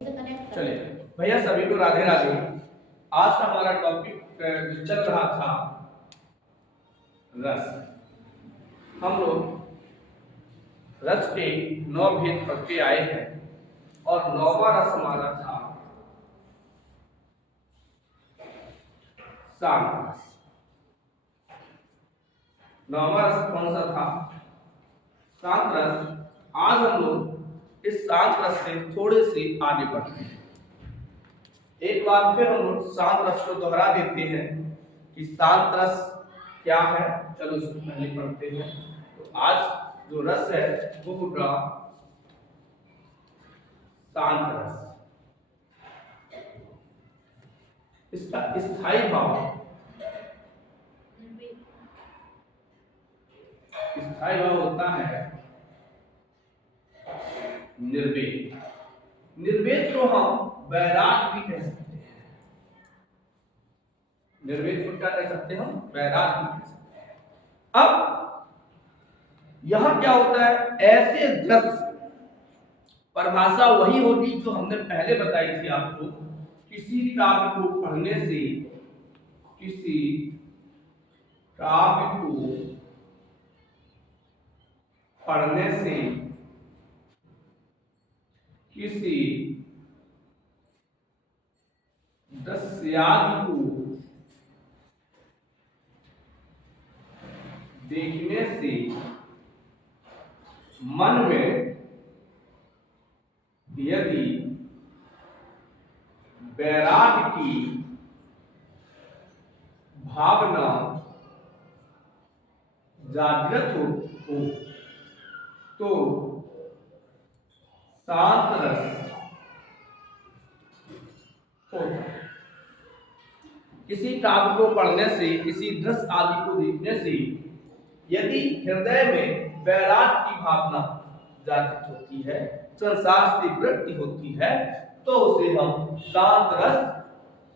चलिए भैया, सभी को राधे राधे। आज का हमारा टॉपिक चल रहा था रस। हम लोग रस के 9 भेद पढ़ के आए हैं और 9वां रस हमारा था शांत रस। 9वां रस कौन सा था? शांत रस। आज हम लोग इस शांत रस से थोड़े से आगे बढ़ते हैं। एक बार फिर हम लोग शांत रस को दोहरा देते हैं कि शांत रस क्या है। चलो इसको पहले पढ़ते हैं। तो आज जो रस है वो होगा शांत रस। इसका स्थायी भाव होता है निर्वेद। निर्वेद को हम वैराग भी कह सकते हैं। निर्वेद को क्या कह सकते हैं हम? वैराग भी कह सकते हैं। अब यहां क्या होता है, ऐसे रस परिभाषा वही होगी जो हमने पहले बताई थी आपको। किसी काव्य को पढ़ने से, किसी काव्य को पढ़ने से किसी दृश्यादि को देखने से मन में यदि वैराग की भावना जागृत हो तो शांत रस होता है। किसी काव्य को पढ़ने से, किसी दृश्य आदि को देखने से यदि हृदय में वैराग की भावना जागृत होती है, संसार से वृत्ति होती है, तो उसे हम शांत रस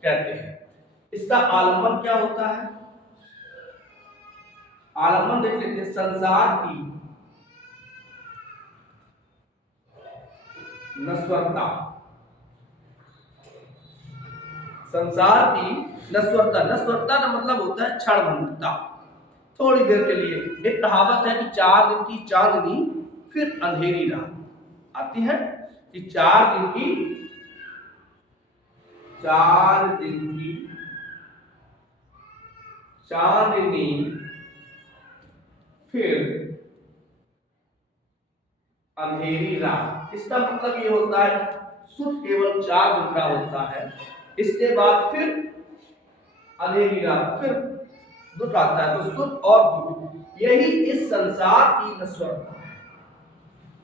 कहते हैं। इसका आलंबन क्या होता है? आलंबन देख लेते हैं। संसार की नश्वरता। संसार की नश्वरता। नश्वरता का मतलब होता है क्षणभंगुरता, थोड़ी देर के लिए। एक कहावत है कि 4 दिन की चांदनी फिर अंधेरी रात आती है कि 4 दिन की चांदनी फिर अंधेरी रात। इसका मतलब ये होता है सुख केवल 4 दिन का होता है, इसके बाद फिर अंधेरी रात, फिर दुख आता है। तो सुख और दुख, यही इस संसार की नश्वरता है।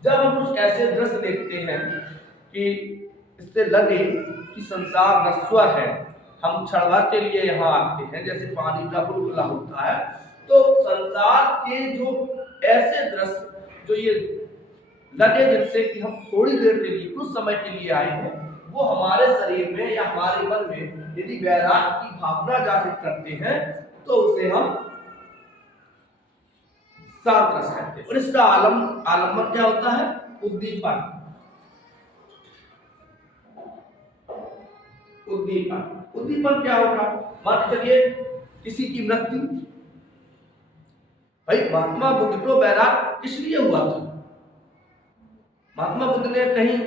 जब हम कुछ ऐसे दृश्य देखते हैं कि इससे लगे कि संसार नश्वर है, हम क्षण भर के लिए यहाँ आते हैं, जैसे पानी का बुलबुला होता है, तो संसार के जो ऐसे दृश्य जो ये लगे जिनसे कि हम थोड़ी देर के लिए, कुछ समय के लिए आए हैं, वो हमारे शरीर में या हमारे मन में यदि वैराग की भावना जागृत करते हैं तो उसे हम शांत रस कहते हैं। और इसका आलंबन क्या होता है? उद्दीपन। उद्दीपन क्या होगा? मान लीजिए किसी की मृत्यु। भाई महात्मा बुद्ध को वैराग किस लिए हुआ था? महात्मा बुद्ध ने कहीं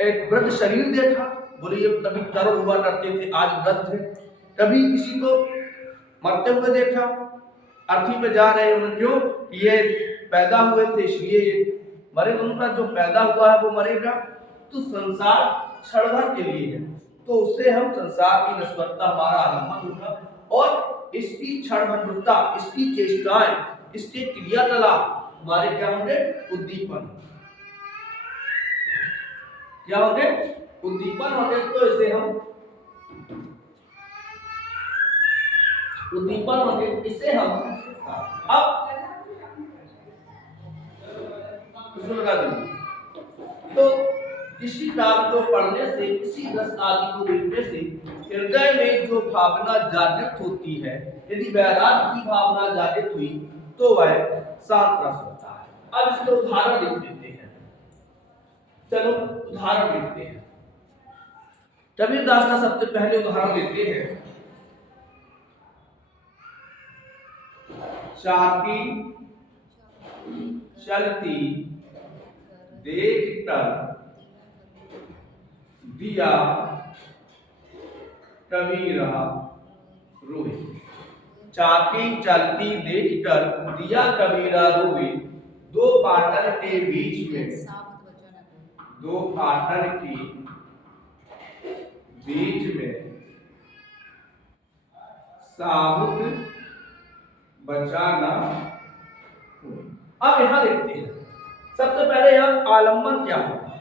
एक वृद्ध शरीर देखा, बोले ये कभी तरुण हुआ करते थे, आज वृद्ध है। कभी किसी को मरते हुए देखा, अर्थी पे जा रहे हैं, क्यों? ये पैदा हुए थे इसलिए ये मरे। उनका जो पैदा हुआ है वो मरेगा। तो संसार क्षण भर के लिए है, तो उससे हम संसार की नश्वरता हमारा आलंबन होगा। और इसकी क्षणभंगुरता, इसकी चेष्टाएं, इसके क्रियाकलाप हमारे क्या होंगे? उद्दीपन। क्या होंगे? उद्दीपन होंगे। तो इसे हम उद्दीपन होंगे, इसे हम अब तो किसी काव्य को पढ़ने से, किसी रस आदि को देखने से हृदय में जो भावना जागृत होती है, यदि वैराग की भावना जागृत हुई तो वह शांत रस होता है। अब इसके उदाहरण लिख देते हैं। चलो उदाहरण लिखते हैं। कबीरदास का सबसे पहले उदाहरण देते हैं। चाकी चलती देख कर दिया कबीरा रोए। चाकी चलती देख कर दिया कबीरा रोए। दो पाटन के बीच में, दो पाटन के बीच में साबुत बचाना। अब यहां देखते हैं, सबसे पहले यहां आलम्बन क्या होता है।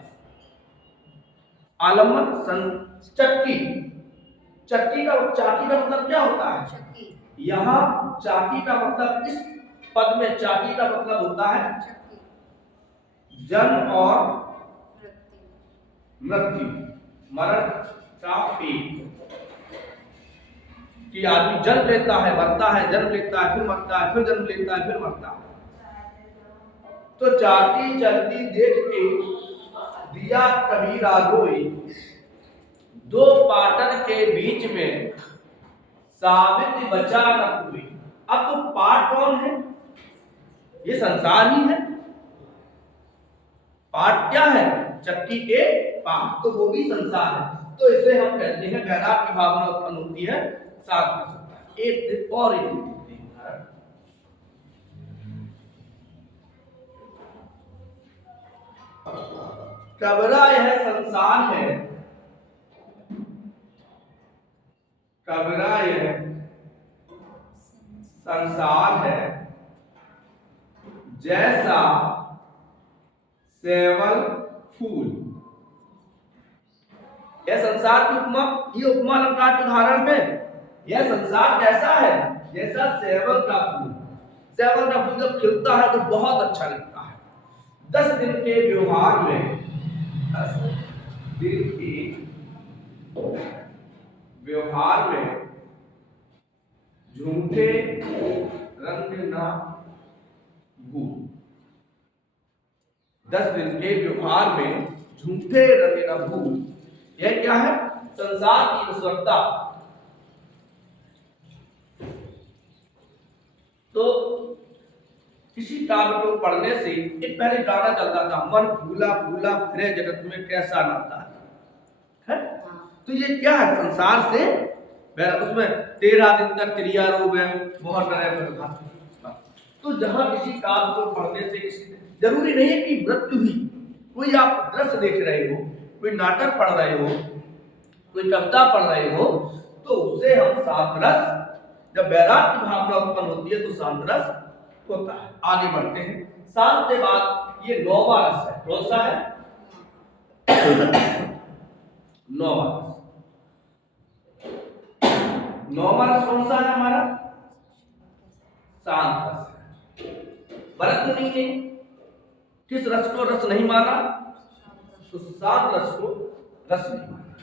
आलम्बन चक्की, चाकी का मतलब क्या होता है। यहाँ चाकी का मतलब, इस पद में चाकी का मतलब होता है जन्म और मृत्यु, मरण का पेट। कि आदमी जन्म लेता है, मरता है, जन्म लेता है, फिर मरता है, फिर जन्म लेता है, फिर मरता है। तो चाकी चलती देख के दिया कबीरा रोए। दो पाटन के बीच में साबित बचा न हुई। अब तो पाट कौन है, ये संसार ही है। पाट क्या है, चक्की के पाट, तो वो भी संसार है। तो इसे हम कहते हैं, वैराग्य की भावना उत्पन्न होती है, साथ में सकता है। एक और एक कबरा यह संसार है, कबरा यह संसार है, जैसा सेवल फूल। यह संसार की उपमा, ये उपमा अलंकार के उदाहरण में, यह संसार कैसा है, जैसा सेवल का फूल। सेवल का फूल जब खिलता है तो बहुत अच्छा लगता है। 10 दिन के व्यवहार में, 10 दिन के व्यवहार में झूठे रंग ना भूल। 10 दिन के व्यवहार में झूठे रंग ना भूल। यह क्या है, संसार की नश्वरता। तो किसी काव्य को पढ़ने से, एक पहले गाना चलता था, मन फूला फूला फिरे जगत में कैसा नाता है। तो ये क्या है, संसार से, उसमें 13 दिन तक क्रिया रूप है, बहुत डरे। तो जहां किसी काव्य को पढ़ने से, किसी जरूरी नहीं है कि मृत्यु ही, कोई आप दृश्य देख रहे हो, कोई नाटक पढ़ रहे हो, कोई कविता पढ़ रहे हो, तो उससे हम शांत रस, जब वैराग्य की भावना उत्पन्न होती है तो शांत रस होता है। आगे बढ़ते हैं। शांत के बाद ये 9वां रस है, कौन सा है, 9वां रस। 9वां रस कौन सा है हमारा, शांत रस है। भरत मुनि ने किस रस को रस नहीं माना, तो शांत रस को रस नहीं माना।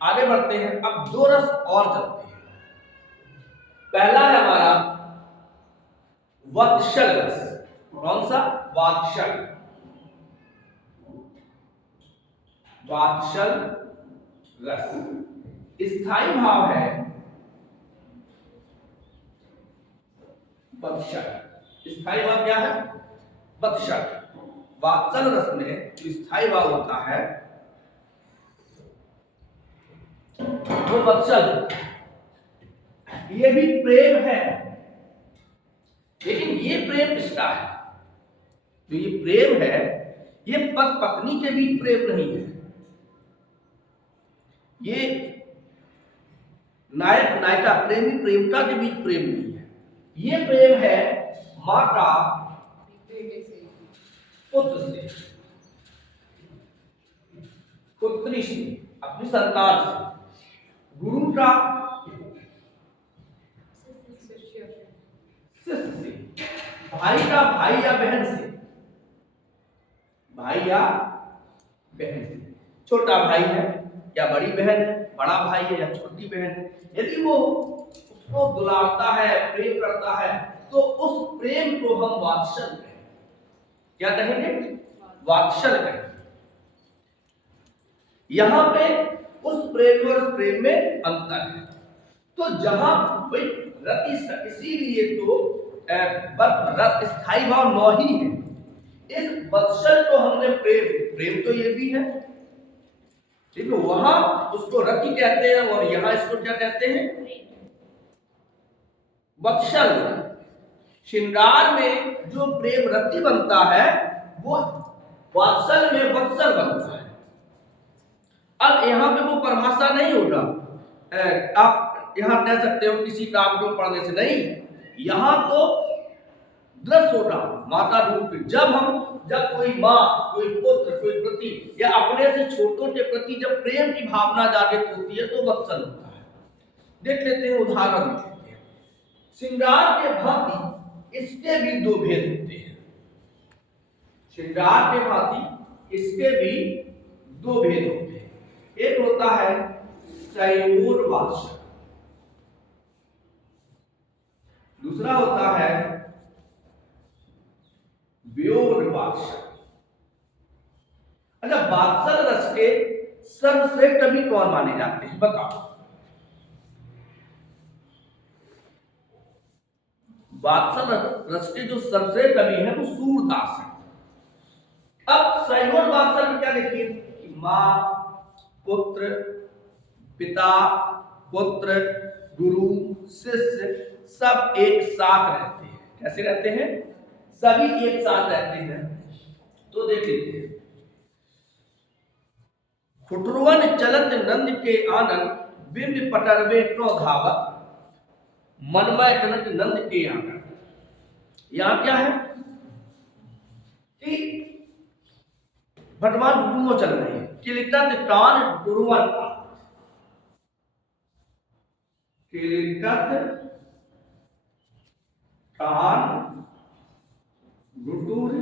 आगे बढ़ते हैं, अब 2 रस और चलते हैं। पहला है हमारा वात्सल रस। कौन सा, वात्सल, वात्सल रस। स्थायी भाव है वत्सल। स्थायी भाव क्या है, वत्सल। वात्सल रस में जो स्थायी भाव होता है वो वत्सल। ये भी प्रेम है, लेकिन ये प्रेम किसका है, जो ये प्रेम है, ये पति पत्नी के बीच प्रेम नहीं है, ये नायक नायिका, प्रेमी प्रेमिका के बीच प्रेम नहीं है। ये प्रेम है माता पुत्र से, पुत्री से, अपनी संतान से, गुरु का शिष्य से, भाई का भाई या बहन से, भाई या बहन से। छोटा भाई है या बड़ी बहन है, बड़ा भाई है या छोटी बहन है, यदि वो उसको दुलारता है, प्रेम करता है, तो उस प्रेम को हम वात्सल कहेंगे। क्या कहेंगे, वात्सल कहेंगे। यहां पे उस प्रेम में और इस प्रेम में अंतर है। तो जहां भाई रति, इसीलिए तो रत स्थायी भाव नौ ही है। इस वत्सल को हमने प्रेम तो ये भी है, ठीक है, वहां उसको रति कहते हैं और यहां इसको क्या कहते हैं, वत्सल। श्रृंगार में जो प्रेम रति बनता है वो वात्सल में वत्सल बनता है। अब यहाँ पे वो परिभाषा नहीं होगा, आप यहाँ कह सकते हो किसी काम को पढ़ने से, नहीं, यहाँ तो दृश्य होगा माता रूप। जब कोई माँ, कोई पुत्र, कोई प्रति या अपने से छोटों के प्रति जब प्रेम की भावना जागृत होती है तो वत्सल होता है। देख लेते हैं, उदाहरण देख लेते हैं। श्रृंगार के भांति इसके भी दो भेद होते हैं। श्रृंगार के भांति इसके भी दो भेद होते हैं। एक होता है संयोग वात्सल, दूसरा होता है वियोग वात्सल। अच्छा, वात्सल रस के सर्वश्रेष्ठ कवि कौन माने जाते हैं, बताओ। वात्सल रस के जो सर्वश्रेष्ठ कवि हैं वो सूरदास हैं। अब संयोग वात्सल में क्या देखिए कि मां, पुत्र, पिता, पुत्र, गुरु, शिष्य सब एक साथ रहते हैं। कैसे रहते हैं, सभी एक साथ रहते हैं। तो देख लेते हैं, फुटरुवन चलत नंद के आनंद, बिंब पटरवे क्यों धावत, मनमय कनक नंद के आनंद। यहां क्या है कि भगवान दोनों चल रहे हैं, किलिकत कान दुर्वन, किलिकत कान गुटुर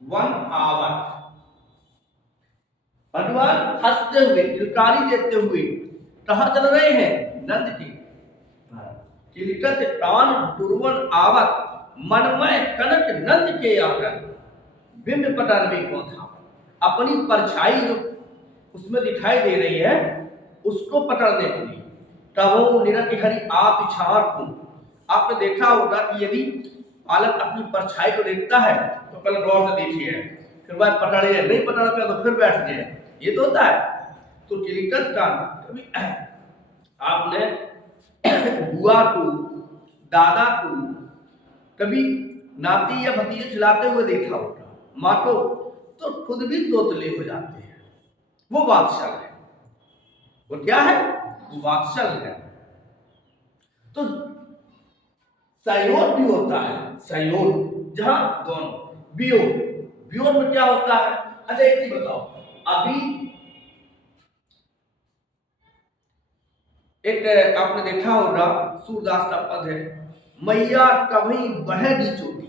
वन आवत। भगवान हंसते हुए, किलकारी देते हुए कहां चल रहे हैं, नंद की। किलिकत कान दुर्वन आवत, मनमय कनक नंद के आंगन, बिंब पटरवे को था। अपनी परछाई जो उसमें दिखाई दे रही है उसको पकड़ने के लिए कहो निरति हरि आप छाड़ को। आपने देखा होगा कि यदि बालक अपनी परछाई को देखता है तो पहले गौर से देखिए, फिर बाद पकड़े, नहीं पकड़ पे तो फिर बैठ जाए, ये तो होता है। तो किलिकत का कभी आपने बुआ को, दादा को कभी नाती या भतीजे खिलाते हुए देखा होगा, माँ को, तो खुद भी तोतले हो जाते हैं। वो वात्सल है। वो क्या है, वो वात्सल है। तो संयोग भी होता है, संयोग जहां दोनों। वियोग, वियोग में क्या होता है, अच्छा एक चीज बताओ, अभी एक आपने देखा होगा सूरदास का पद है, मैया कभी बढ़ेगी चोटी।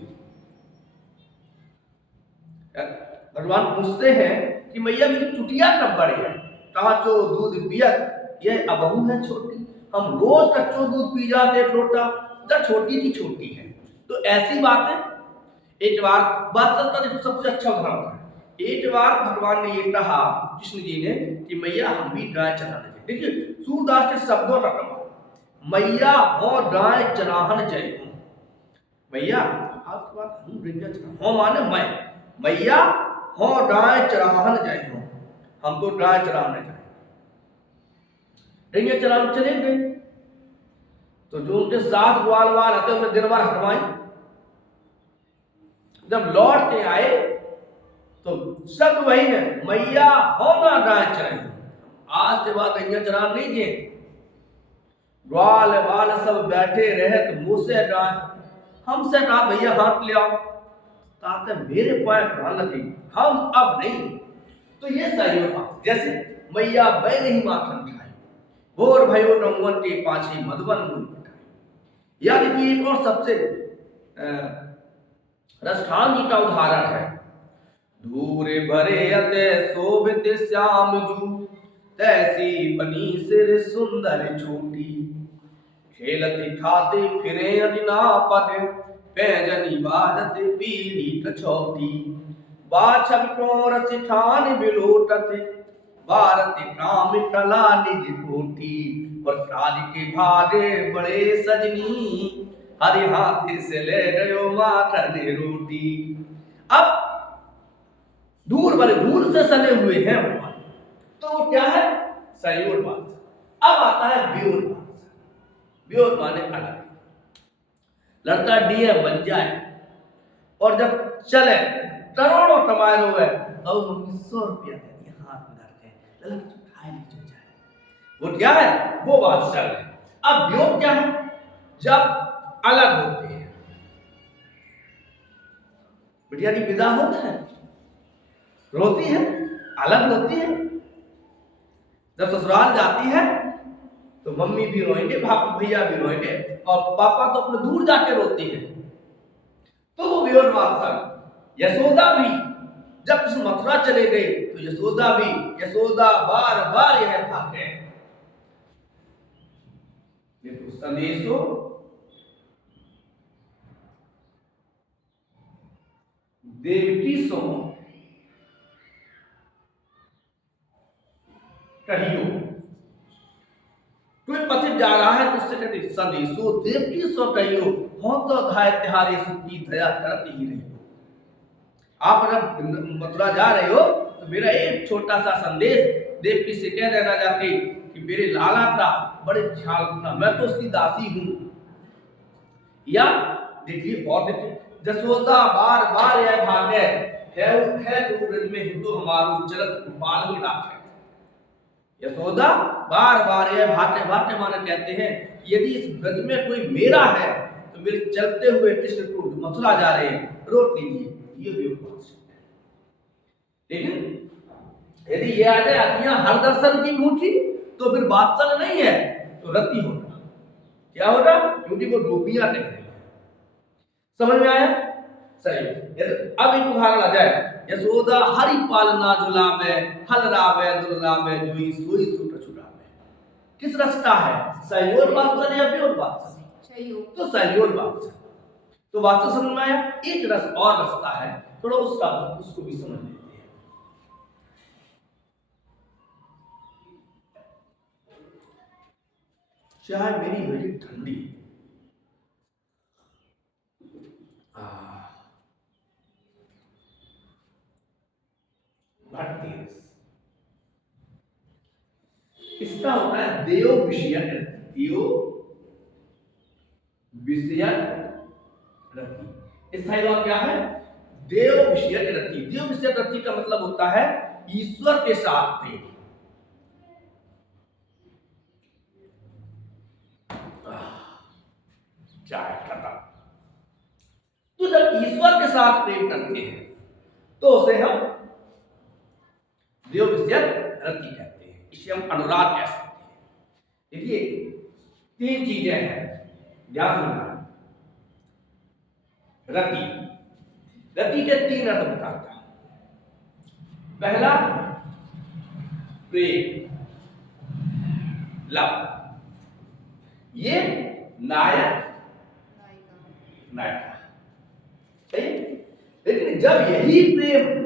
भगवान पूछते हैं कि मैया मेरी चुटिया कब बढ़े है, कहा चो दूध पियत ये अबहू है छोटी। हम रोज कच्चो दूध पी जाते हैं लोटा, जब छोटी थी छोटी है। तो ऐसी बात है। एक बार बात चलता है, सबसे अच्छा उदाहरण है। एक बार भगवान ने ये कहा कृष्ण जी ने कि मैया हम भी गाय चराने जाए। देखिए सूरदास के शब्दों का कमाल, मैया हो गाय चराहन जय हूं। मैया आपकी बात हो माने मैं, मैया हो गाय चराहन जय हूं, हम तो गाय चराने जाए। रेंगे चराने चले गए, तो जो उनके साथ ग्वाल वाल आते उन्हें दिन भर हटवाई। जब लौट के आए तो सब वही है, मैया हो ना गाय चराई, आज के बाद गैया चरान नहीं दिए। ग्वाल वाल सब बैठे रहे तो मुंह से गाय, हमसे कहा भैया हाथ ले आओ, ताकि मेरे पाए प्राण लगे, हम अब नहीं। तो ये सही होगा, जैसे मैया मैं नहीं माखन खाई, भोर भयो रंगवन के पाछे मधुबन मुंह पटाई। याद कि एक और सबसे रसखान जी का उदाहरण है, धूर भरे अते शोभित श्याम जू, तैसी बनी सिर सुंदर छोटी, खेलते खाते फिरे अनापद, पैजनी बाजत पीरी कछौटी, बाछब को रसिठान बिलोटत, भारत काम टला निज कोठी, और काज के भारे बड़े सजनी, हरि हाथी से ले गयो माखन रोटी। अब दूर बड़े दूर से सने हुए हैं भगवान, तो वो क्या है? संयोग बादशाह। अब आता है वियोग बादशाह। वियोग माने अलग। लड़का डीएम बन जाए और जब चले करोड़ों कमाए हुए, तो मम्मी 100 रुपया देती है हाथ में धर के, लड़का तो खाए नहीं जो जाए। वो क्या है? वो बादशाह है। अब वियोग क्या है? जब अलग होते हैं, बिटिया की विदा होता है, रोती है, अलग होती है। जब ससुराल जाती है तो मम्मी भी रोएंगे, भैया भी रोएंगे, और पापा तो अपने दूर जाके रोते हैं। तो वो वियोग बादशाह यशोदा भी जब इस मथुरा चले गए, तो यशोदा बार बार यह भागे, देखो संदेशो देवकी सो कहियो। कोई पथिक जा रहा है तो उससे कहते संदेशो देवकी सो कहियो, हो तो धाय तिहारे सुखी दया करती ही रही। आप अगर मथुरा जा रहे हो तो मेरा एक छोटा सा संदेश देवकी से कह देना जाके कि मेरे लाला का बड़े ख्याल रखना, मैं तो उसकी दासी हूं। या देखिए और देखिए, जसोदा बार बार यह भागे है तो ब्रज में हिंदू हमारो चलत गोपाल ही राखे। यशोदा बार बार यह भाटे भाटे माने कहते हैं कि यदि इस ब्रज में कोई मेरा है तो मेरे चलते हुए कृष्ण को मथुरा जा रहे हैं, रोक लीजिए। ये वियोग बादशाह। लेकिन यदि ये आ जाए अतियां हर दर्शन की भूखी, तो फिर बादशाह नहीं है तो रति होगा। क्या होगा? क्योंकि वो गोपियां नहीं है। समझ में आया? सही। अब एक उदाहरण आ जाए, यशोदा हरि पालना झुलावे, हल रावे दुलावे, जोई सोई सुट छुड़ावे। किस रस्ता है? संयोग बादशाह या वियोग बादशाह? तो संयोग बादशाह। तो बादशाह समझ में आया। एक रस और रास्ता है, थोड़ा उसको भी समझ लेते हैं। चाय मेरी बड़ी ठंडी, इसका होता है देव विषयक रति। देव विषयक रति। स्थायी वाक्य क्या है? देव विषयक रति। देव विषयक रति का मतलब होता है ईश्वर के साथ प्रेम। चाय खत्म। तो जब ईश्वर के साथ प्रेम करते हैं तो उसे हम देव विषयक रति कहते हैं। इसे हम अनुराग कह सकते हैं। देखिए 3 चीजें हैं, ध्यान रखना। रति, रति के 3 अर्थ बताता हूं। पहला प्रेम, लव। ये नायक नायिका, सही। लेकिन जब यही प्रेम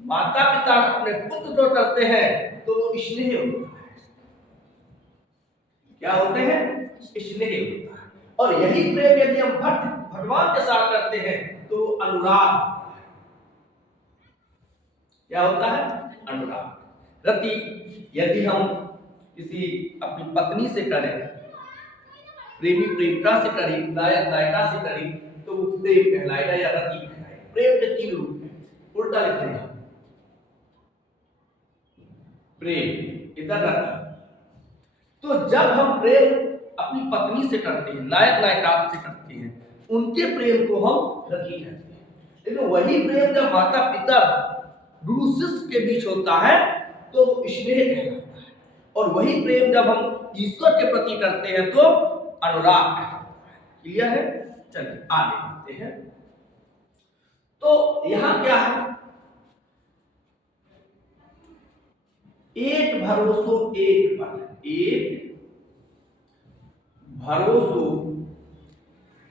माता पिता अपने पुत्र को करते हैं तो स्नेह होता है। क्या होते हैं? स्नेह होता है। और यही प्रेम यदि हम भगवान के साथ करते हैं तो अनुराग होता है। क्या होता है? अनुराग। रति यदि हम किसी अपनी पत्नी से करें, प्रेमी प्रेमिका से करें, नायक नायिका से करें, तो वो प्रेम कहलाएगा या रति कहलाएगा। प्रेम के 3 रूप हैं, उल्टा लिखते हैं प्रेम इधर रति। तो जब हम प्रेम अपनी पत्नी से करते हैं, नायक नायिका से करते हैं, उनके प्रेम को हम रति कहते हैं। लेकिन वही प्रेम जब माता पिता गुरु शिष्य के बीच होता है तो स्नेह कहलाता है। और वही प्रेम जब हम ईश्वर के प्रति करते हैं तो अनुराग कहलाता है। क्लियर है? चलिए आगे बढ़ते हैं। तो यहां क्या है? एक भरोसो एक बल। एक भरोसो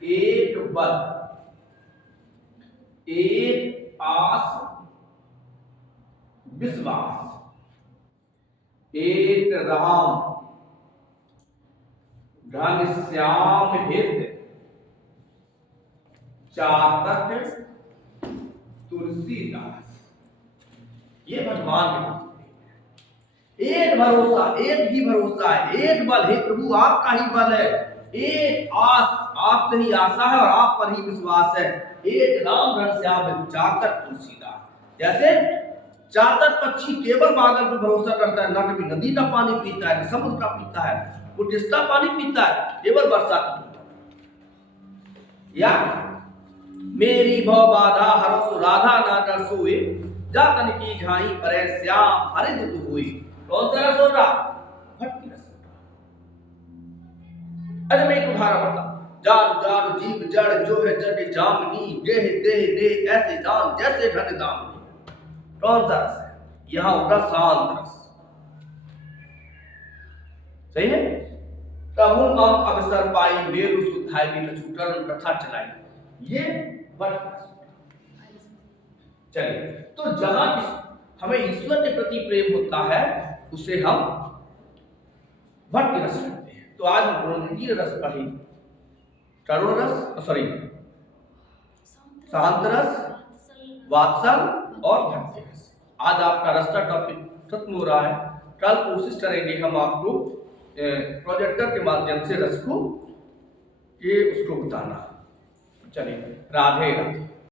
एक बल, एक आस विश्वास। एक राम घनश्याम हित चातक तुलसीदास। ये भगवान के भक्त। एक भरोसा, एक ही भरोसा है, एक बल है प्रभु, आपका ही बल है, एक आस, आपसे ही आशा है और आप पर ही विश्वास है। एक राम घनश्याम चातक तुलसीदास। जैसे चातक पक्षी केवल बादल पर भरोसा करता है, ना कभी नदी का पानी पीता है, न समुद्र का पीता है, वो जिसका पानी पीता है केवल बरसात। या मेरी भव बाधा हरसु राधा ना डर सोए, जातन की झाई परे श्याम हरिद तु हुई। कौन सा रस हो रहा? भक्ति रस। अरे मैं एक उदाहरण बता, जान जान जीव जड़ जो है जग जामनी, देह देह देह ऐसे जान जैसे धन दामनी। कौन सा रस है? यहां होगा शांत रस। सही है। तब हम अवसर पाई मेरु सुधाई भी छूटन प्रथा चलाई, ये भक्ति रस। चलिए, तो जहां हमें ईश्वर के प्रति प्रेम होता है उसे हम भक्ति रस कहते हैं। तो आज हम तीन रस पढ़े, करुण रस, शांत रस, वात्सल और भक्ति रस। आज आपका रस का टॉपिक खत्म हो रहा है। कल कोशिश करेंगे हम आपको प्रोजेक्टर के माध्यम से रस को उसको बताना। चलिए, राधे राधे।